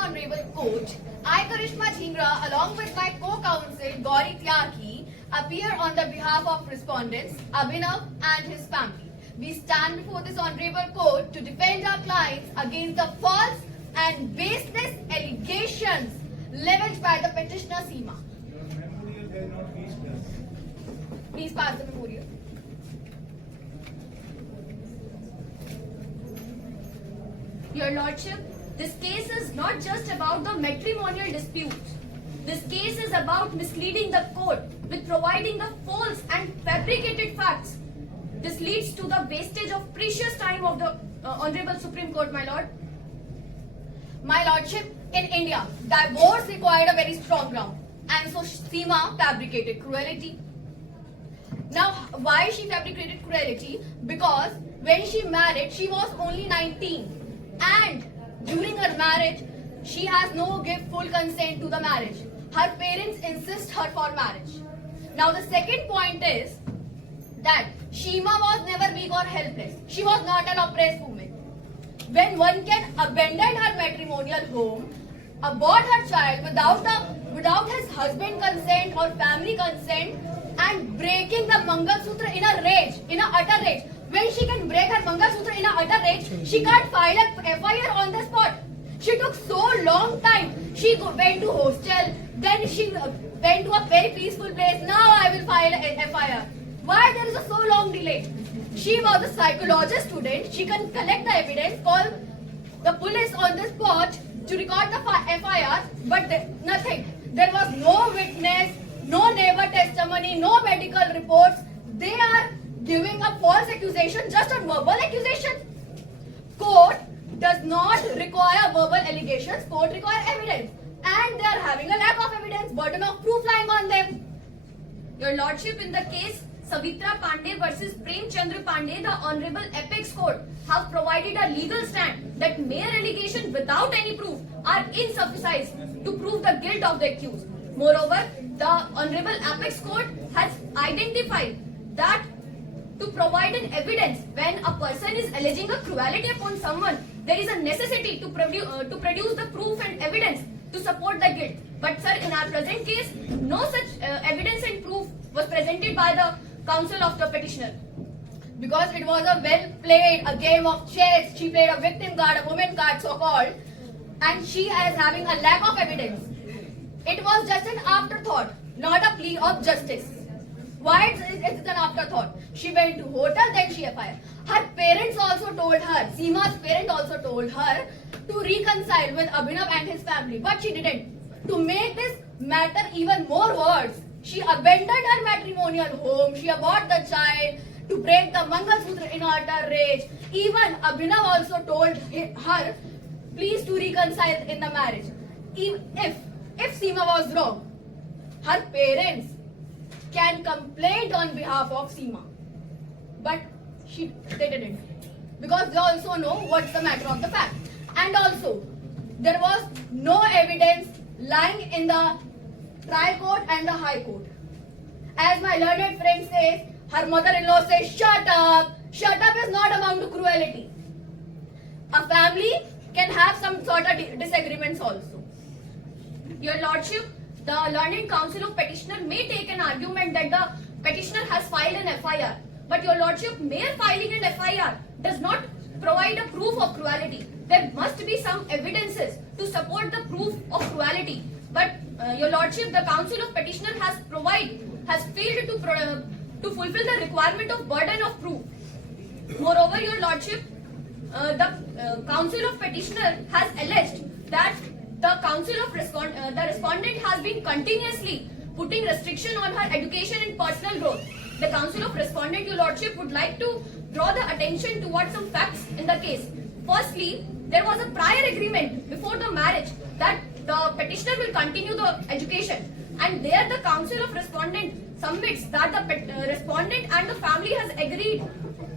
Honorable Court, I, Karishma Jhingra, along with my co-counsel Gauri Tyagi, appear on the behalf of respondents Abhinav and his family. We stand before this Honorable Court to defend our clients against the false and baseless allegations leveled by the petitioner Seema. Your memorial has not reached us. Please pass the memorial. Your Lordship, this case is not just about the matrimonial dispute. This case is about misleading the court with providing the false and fabricated facts. This leads to the wastage of precious time of the Honorable Supreme Court, my Lord. My Lordship, in India, divorce required a very strong ground, and so Seema fabricated cruelty. Now, why she fabricated cruelty? Because when she married, she was only 19, and during her marriage, she has no give full consent to the marriage. Her parents insist her for marriage. Now, the second point is that Seema was never weak or helpless. She was not an oppressed woman. When one can abandon her matrimonial home, abort her child without his husband consent or family consent, and breaking the Mangal Sutra in a rage, in a utter rage. When she can break her Mangal Sutra in a utter rage, she can't file a FIR on the spot. She took so long time. She went to hostel, then she went to a very peaceful place. Now I will file a FIR. Why there is a so long delay? She was a psychologist student. She can collect the evidence, call the police on the spot to record the FIR, but nothing. There was no witness, no neighbor testimony, no medical reports. They are giving a false accusation, just a verbal accusation. Court does not require verbal allegations. Court requires evidence, and they are having a lack of evidence. Burden of proof lying on them. Your Lordship, in the case Savitra Pandey versus Prem Chandra Pandey, the Honorable Apex Court have provided a legal stand that mere allegations without any proof are insufficient to prove the guilt of the accused. Moreover, the Honorable Apex Court has identified that to provide an evidence when a person is alleging a cruelty upon someone, there is a necessity to produce the proof and evidence to support the guilt. But sir, in our present case, no such evidence and proof was presented by the counsel of the petitioner. Because it was a well played, a game of chess. She played a victim card, a woman card so called, and she is having a lack of evidence. It was just an afterthought, not a plea of justice. Why it's an afterthought? She went to hotel, then she FIR. Her parents also told her, Seema's parents also told her to reconcile with Abhinav and his family, but she didn't. To make this matter even more worse, she abandoned her matrimonial home, she aborted the child to break the Mangal Sutra in utter rage. Even Abhinav also told her, please to reconcile in the marriage. If Seema was wrong, her parents can complain on behalf of Seema. But they didn't. Because they also know what's the matter of the fact. And also, there was no evidence lying in the trial court and the high court. As my learned friend says, her mother-in-law says, shut up. Shut up is not amount to cruelty. A family can have some sort of disagreements also. Your Lordship, the learned counsel of petitioner may take an argument that the petitioner has filed an FIR. But Your Lordship, mere filing an FIR does not provide a proof of cruelty. There must be some evidences to support the proof of cruelty. But Your Lordship, the counsel of petitioner has failed to fulfill the requirement of burden of proof. Moreover, Your Lordship, the counsel of petitioner has alleged that the respondent has been continuously putting restriction on her education and personal growth. The counsel of respondent, Your Lordship, would like to draw the attention towards some facts in the case. Firstly, there was a prior agreement before the marriage that the petitioner will continue the education, and there the counsel of respondent submits that the respondent and the family has agreed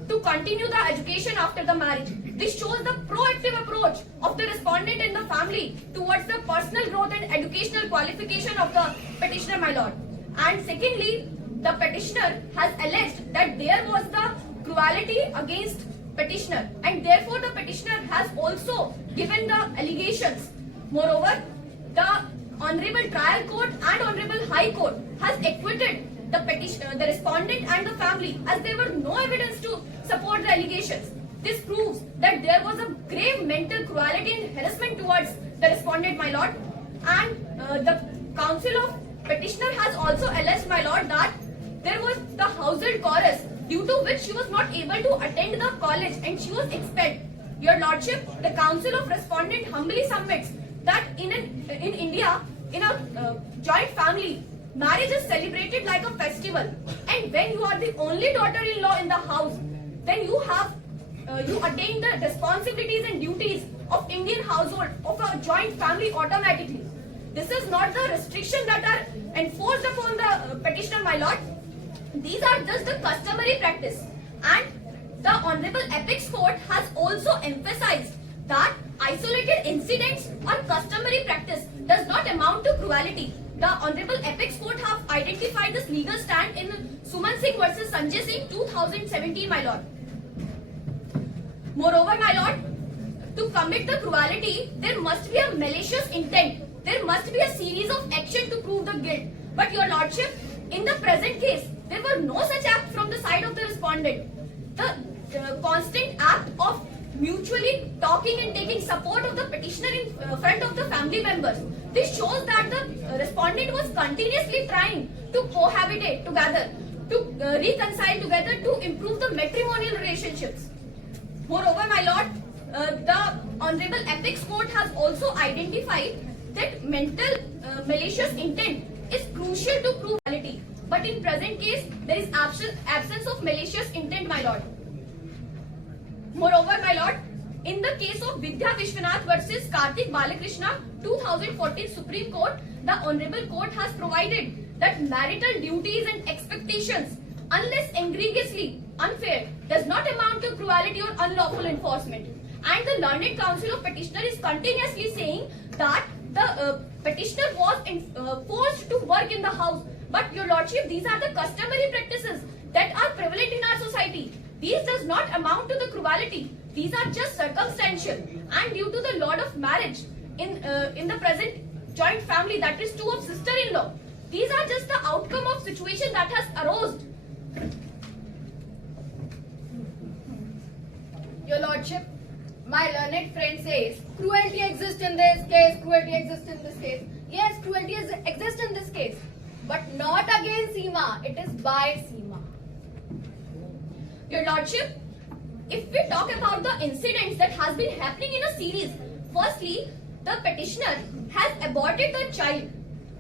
to continue the education after the marriage. This shows the proactive approach of the respondent and the family towards the personal growth and educational qualification of the petitioner, my lord. And secondly, the petitioner has alleged that there was the cruelty against petitioner, and therefore the petitioner has also given the allegations Moreover, the Honorable Trial Court and Honorable High Court has acquitted the respondent and the family, as there were no evidence to support the allegations. This proves that there was a grave mental cruelty and harassment towards the respondent, my lord. And the counsel of petitioner has also alleged, my lord, that there was the household chorus, due to which she was not able to attend the college and she was expelled. Your lordship, the counsel of respondent humbly submits that in India, in a joint family, marriage is celebrated like a festival, and when you are the only daughter-in-law in the house, then you have you attain the responsibilities and duties of Indian household of a joint family automatically. This is not the restriction that are enforced upon the petitioner, my lord. These are just the customary practice, and the Honorable Apex Court has also emphasized that isolated incidents or customary practice does not amount to cruelty. The Honorable Apex Court have identified this legal stand in Suman Singh versus Sanjay Singh 2017, my lord. Moreover, my lord, to commit the cruelty, there must be a malicious intent. There must be a series of action to prove the guilt. But your lordship, in the present case, there were no such act from the side of the respondent. The constant act of mutually talking and taking support of the petitioner in front of the family members. This shows that the respondent was continuously trying to cohabitate together, to reconcile together, to improve the matrimonial relationships. Moreover, my lord, the Honorable Apex Court has also identified that mental malicious intent is crucial to prove cruelty. But in present case, there is absence of malicious intent, my lord. Moreover, my lord, in the case of Vidya Vishwanath versus Karthik Balakrishna, 2014 Supreme Court, the Honorable Court has provided that marital duties and expectations, unless egregiously unfair, does not amount to cruelty or unlawful enforcement. And the Learned Counsel of Petitioner is continuously saying that the petitioner was forced to work in the house. But your lordship, these are the customary practices that are prevalent in our society. These does not amount to the cruelty. These are just circumstantial, and due to the law of marriage in the present joint family, that is two of sister-in-law. These are just the outcome of situation that has arose. Your lordship, my learned friend says cruelty exists in this case, cruelty exists in this case. Yes, cruelty exists in this case, but not against Seema. It is by Seema. Your lordship, if we talk about the incidents that has been happening in a series, firstly, the petitioner has aborted the child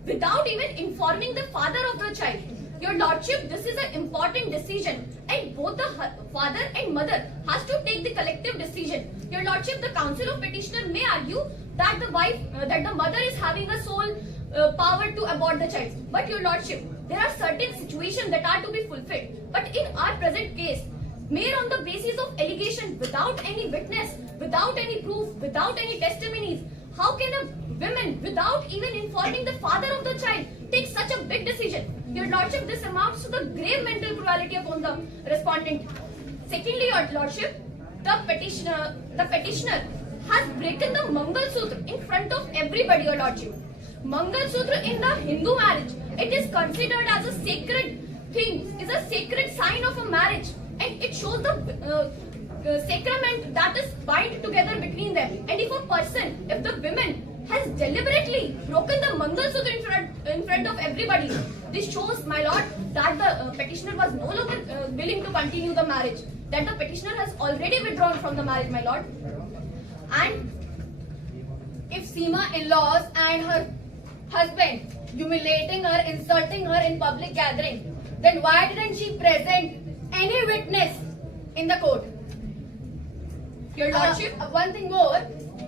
without even informing the father of the child. Your lordship, this is an important decision, and both the father and mother has to take the collective decision. Your lordship, the counsel of petitioner may argue that the mother is having a sole power to abort the child. But your lordship, there are certain situations that are to be fulfilled. But in our present case, mere on the basis of allegation, without any witness, without any proof, without any testimonies, how can a woman, without even informing the father of the child, take such a big decision? Your lordship, this amounts to the grave mental cruelty upon the respondent. Secondly, your lordship, the petitioner has broken the Mangal Sutra in front of everybody, your lordship. Mangal Sutra in the Hindu marriage, it is considered as a sacred thing, is a sacred sign of a marriage, and it shows the sacrament that is bind together between them. And if the woman has deliberately broken the Mangal Sutra in front of everybody, this shows, my lord, that the petitioner was no longer willing to continue the marriage, that the petitioner has already withdrawn from the marriage, my lord. And if Seema in-laws and her husband humiliating her, insulting her in public gathering, then why didn't she present any witness in the court? Your lordship, One thing more,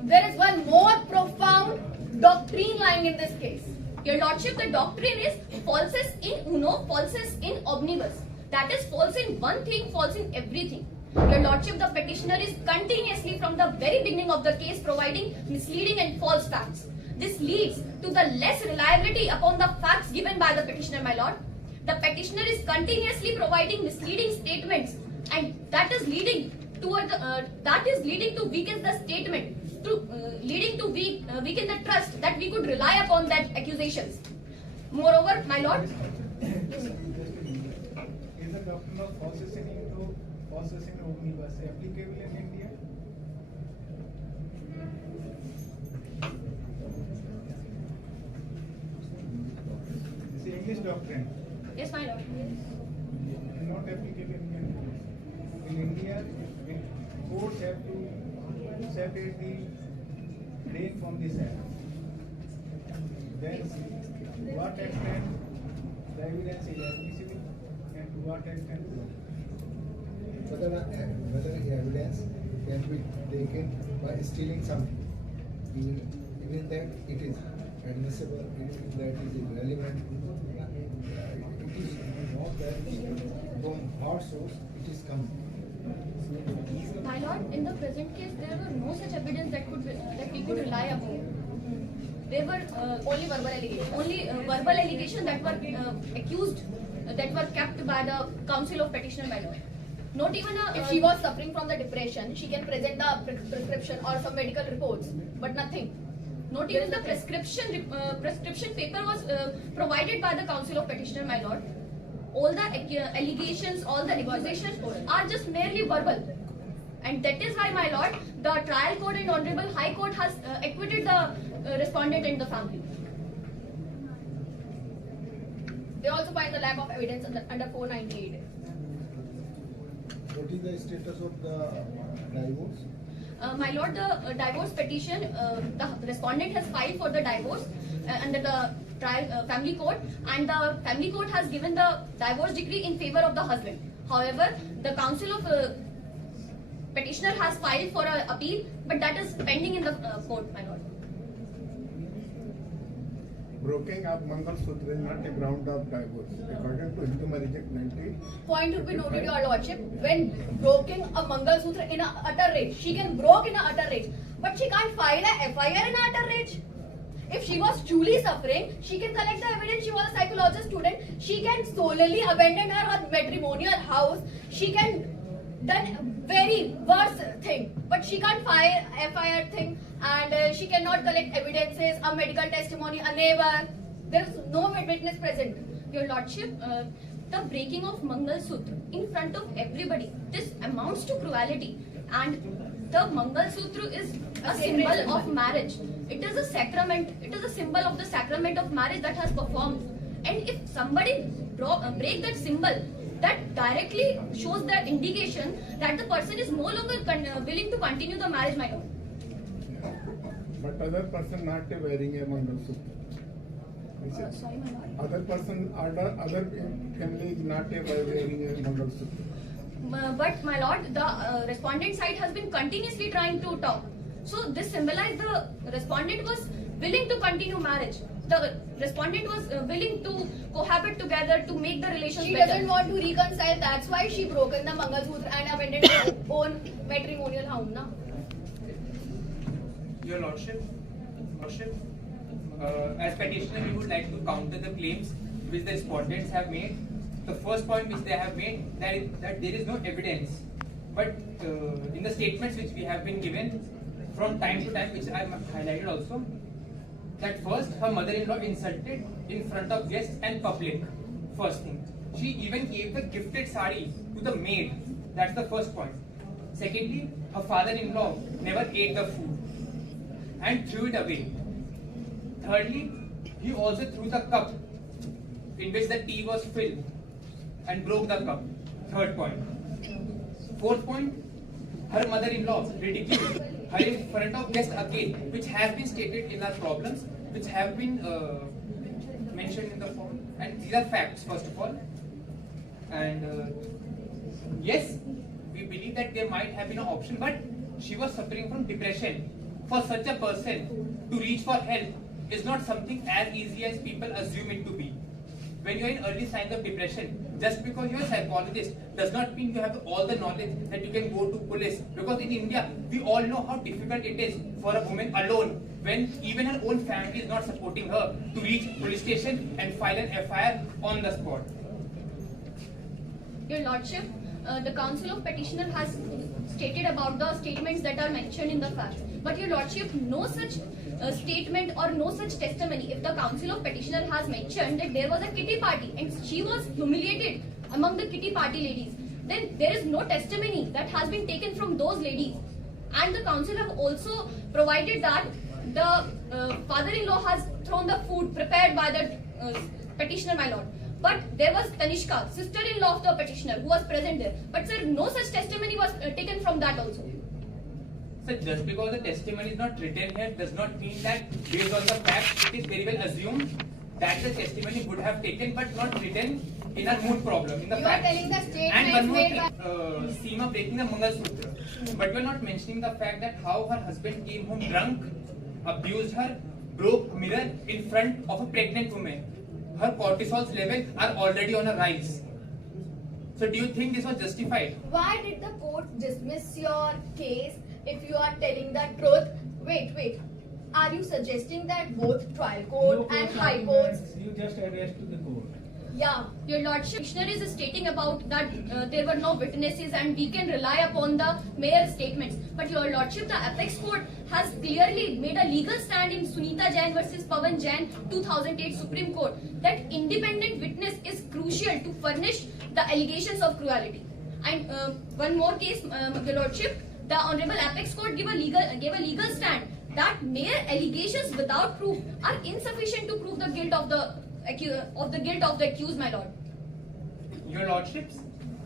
there is one more profound doctrine lying in this case. your lordship, the doctrine is falsus in uno, falsus in omnibus. That is, false in one thing, false in everything. Your lordship, the petitioner is continuously from the very beginning of the case providing misleading and false facts. This leads to the less reliability upon the facts given by the petitioner, my lord. The petitioner is continuously providing misleading statements, and that is leading to weaken the statement. leading to weaken the trust that we could rely upon that accusations. Moreover, my lord, Is the doctrine of possession omnibus applicable in India? It's the English doctrine, yes, my lord. not applicable in India. In India, courts have to separate the rain from the sand. Then, to what extent the evidence is admissible and to what extent not. whether evidence can be taken by stealing something, even that it is admissible, even that it is relevant. It is not that from hard source it is coming. My lord, in the present case, there were no such evidence that we could rely upon. There were Only verbal allegations. only verbal allegations that were accused, that were kept by the counsel of petitioner, my lord. Not even a. If she was suffering from the depression, she can present the prescription or some medical reports, but nothing. Not even the prescription paper was provided by the counsel of petitioner, my lord. All the allegations, all the accusations are just merely verbal. And that is why, my lord, the trial court and Honorable High Court has acquitted the respondent and the family. They also find the lack of evidence under 498. What is the status of the divorce? My lord, the divorce petition, the respondent has filed for the divorce under the trial family court, and the family court has given the divorce decree in favor of the husband. However, the counsel of petitioner has filed for an appeal, but that is pending in the court, my lord. Breaking of Mangal Sutra is not a ground of divorce. According to Hindu Marriage Act 90, Point to be noted, your lordship, when broking a Mangal Sutra in a utter rage, she can broke in a utter rage, but she can't file a FIR in a utter rage. If she was truly suffering, she can collect the evidence. She was a psychologist student. She can solely abandon her matrimonial house. She can done very worse thing, but she can't file FIR thing, and she cannot collect evidences, a medical testimony, a neighbor. There is no witness present. Your lordship, the breaking of Mangal Sutra in front of everybody, this amounts to cruelty, and the Mangal Sutra is a symbol of marriage. It is a sacrament. It is a symbol of the sacrament of marriage that has performed. And if somebody break that symbol, that directly shows that indication that the person is no longer willing to continue the marriage, my lord. but other person not wearing a Mangal Sutra. Sorry, my lord. Other person, other family is not wearing a Mangal Sutra. But my lord, the respondent side has been continuously trying to talk. So this symbolized the respondent was willing to continue marriage. The respondent was willing to cohabit together to make the relations She better. doesn't want to reconcile. That's why she broken the Mangal Sutra and abandoned her own matrimonial home. Na? Your Lordship, as petitioner, we would like to counter the claims which the respondents have made. The first point which they have made that there is no evidence, but in the statements which we have been given from time to time, which I have highlighted also, that first her mother-in-law insulted in front of guests and public. First thing, she even gave the gifted sari to the maid. That's the first point. Secondly, her father-in-law never ate the food and threw it away. Thirdly, he also threw the cup in which the tea was filled and broke the cup. Third point. Fourth point, her mother-in-law ridiculed her in front of guests again, which has been stated in our problems, which have been mentioned in the form. And these are facts, first of all. And yes, we believe that there might have been an option, but she was suffering from depression. For such a person to reach for help is not something as easy as people assume it to be. When you are in early signs of depression, just because you are a psychologist does not mean you have all the knowledge that you can go to police. Because in India, we all know how difficult it is for a woman alone, when even her own family is not supporting her, to reach police station and file an FIR on the spot. Your Lordship, the counsel of petitioner has stated about the statements that are mentioned in the fact. But your lordship, no such statement or no such testimony. If the counsel of petitioner has mentioned that there was a kitty party and she was humiliated among the kitty party ladies, then there is no testimony that has been taken from those ladies. And the council have also provided that the father-in-law has thrown the food prepared by the petitioner, my lord. But there was Tanishka, sister-in-law of the petitioner, who was present there. But sir, no such testimony was taken from that also. So just because the testimony is not written here does not mean that based on the facts it is very well assumed that the testimony would have taken but not written in a mood problem in the You are facts. telling the statements And one more made thing, Seema breaking the Mangal Sutra. But you are not mentioning the fact that how her husband came home drunk, abused her, broke mirror in front of a pregnant woman. Her cortisol's level are already on a rise. So do you think this was justified? Why did the court dismiss your case if you are telling the truth? Wait. Are you suggesting that both trial court and high courts? You just addressed to the court. Yeah, your lordship, petitioner is stating about that there were no witnesses and we can rely upon the mayor's statements. But your lordship, the apex court has clearly made a legal stand in Sunita Jain versus Pawan Jain 2008 Supreme Court that independent witness is crucial to furnish the allegations of cruelty. And one more case, your lordship, the honorable apex court gave a legal stand that mere allegations without proof are insufficient to prove the guilt of the accused, my lord. Your lordships,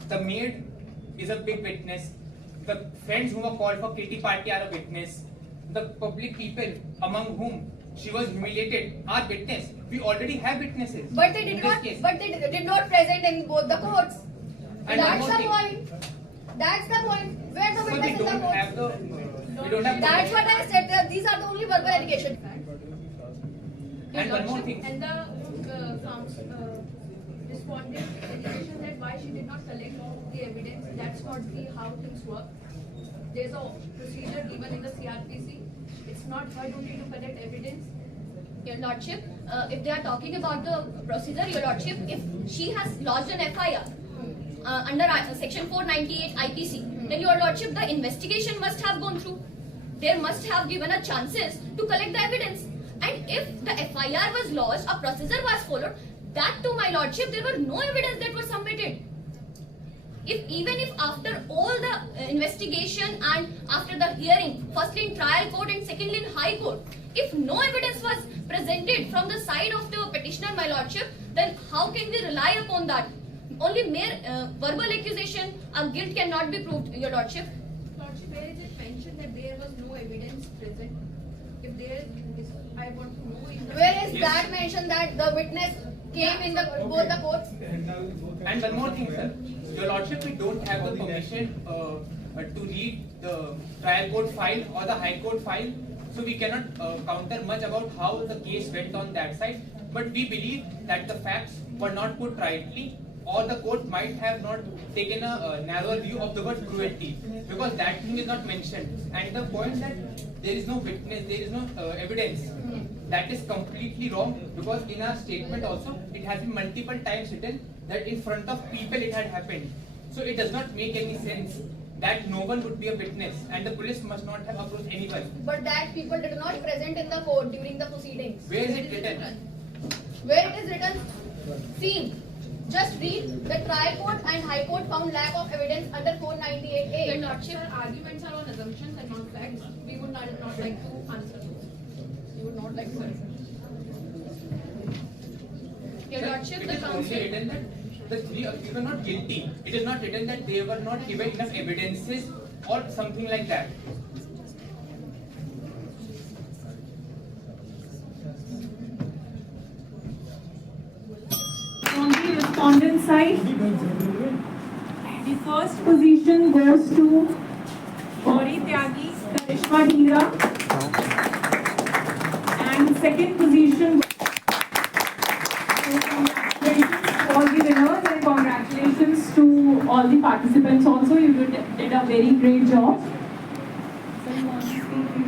the maid is a big witness. The friends who were called for kitty party are a witness. The public people among whom she was humiliated are witness. We already have witnesses. But they in did this not. case. But they did not present in both the courts. And That's one the more point. That's the point. Where the So we witness in the don't court? have the. We don't have. That's what I said. That these are the only verbal allegations. And one more thing. And the respondent allegation that why she did not collect the evidence, that's not how things work. There's a procedure given in the CRPC. It's not her duty to collect evidence. Your lordship, if they are talking about the procedure, your lordship, if she has lodged an FIR under section 498 IPC, then your lordship, the investigation must have gone through. There must have given a chances to collect the evidence. And if the FIR was lodged, a procedure was followed, that to my lordship, there were no evidence that was submitted. Even if after all the investigation and after the hearing, firstly in trial court and secondly in high court, if no evidence was presented from the side of the petitioner, my lordship, then how can we rely upon that? Only mere verbal accusation of guilt cannot be proved, your lordship. Lordship, where is it mentioned that there was no evidence present? If there is, I want to know in the... Where is Yes. that mentioned that the witness came in the both the courts? And one more thing, sir. Your lordship, we don't have the permission to read the trial court file or the high court file, so we cannot counter much about how the case went on that side. But we believe that the facts were not put rightly, or the court might have not taken a narrower view of the word cruelty, because that thing is not mentioned. And the point that there is no witness, there is no evidence, that is completely wrong, because in our statement also, it has been multiple times written that in front of people it had happened. So it does not make any sense that no one would be a witness and the police must not have approached anyone. But that people did not present in the court during the proceedings. Where is it written? Where it is written? See, just read the trial court and high court found lack of evidence under 498A. Your Lordship, arguments are on assumptions and not facts. We would not like to answer those. We would not like to answer. Your lordship, It the is only counsel. written that the three accused were not guilty. It is not written that they were not given enough evidences or something like that. On the respondent side, the first position goes to Gauri Tyagi, Karishma Dhingra, and the second position congratulations to all the winners and congratulations to all the participants also. You did a very great job.